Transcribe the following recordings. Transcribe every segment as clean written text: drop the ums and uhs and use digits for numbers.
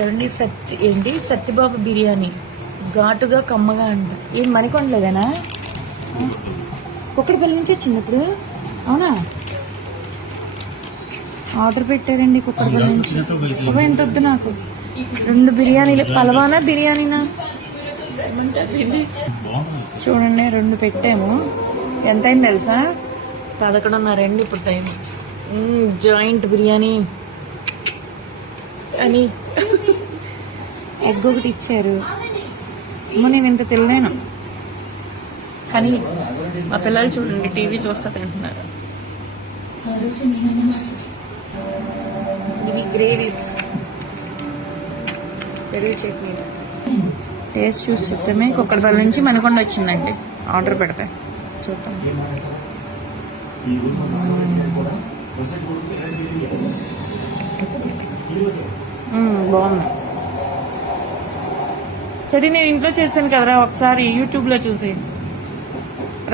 ఏమండి సత్యబాబు బిర్యానీ ఘాటుగా కమ్మగా అంట. ఏం మణికొండలేదేనా? కుక్కడపల్లి నుంచి వచ్చింది ఇప్పుడు. అవునా? ఆర్డర్ పెట్టారండి కుక్కడపల్లి నుంచి. ఎంత వద్దు నాకు 2 బిర్యానీలు. పలవానా బిర్యానీనా చూడండి, 2 పెట్టాము. ఎంత అయింది తెలుసా? 11:30 ఇప్పుడు టైం. జాయింట్ బిర్యానీ అని ఎగ్ ఒకటి ఇచ్చారు. నేను ఇంత తినలేను కానీ మా పిల్లలు చూడండి టీవీ చూస్తా తింటున్నారు. ఇవి గ్రేవీస్, పెరుగు చట్నీ. టేస్ట్ చూసి చెప్తామే. కుక్కడపల్లి నుంచి మణికొండ వచ్చిందండి. ఆర్డర్ పెడతాయి చూద్దాం. బాగుంది. సరే, నేను ఇంట్లో చేశాను కదరా ఒకసారి యూట్యూబ్లో చూసి.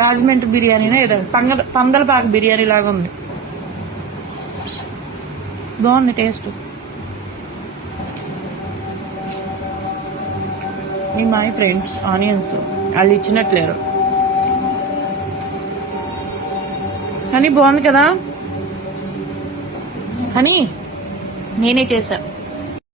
రాజమండ్రి బిర్యానీనా ఏదో పందలపాక బిర్యానీ లాగా ఉంది. బాగుంది టేస్ట్. ఈ మై ఫ్రెండ్స్ ఆనియన్స్ వాళ్ళు ఇచ్చినట్లేరు కానీ బాగుంది కదా. అని నేనే చేశా.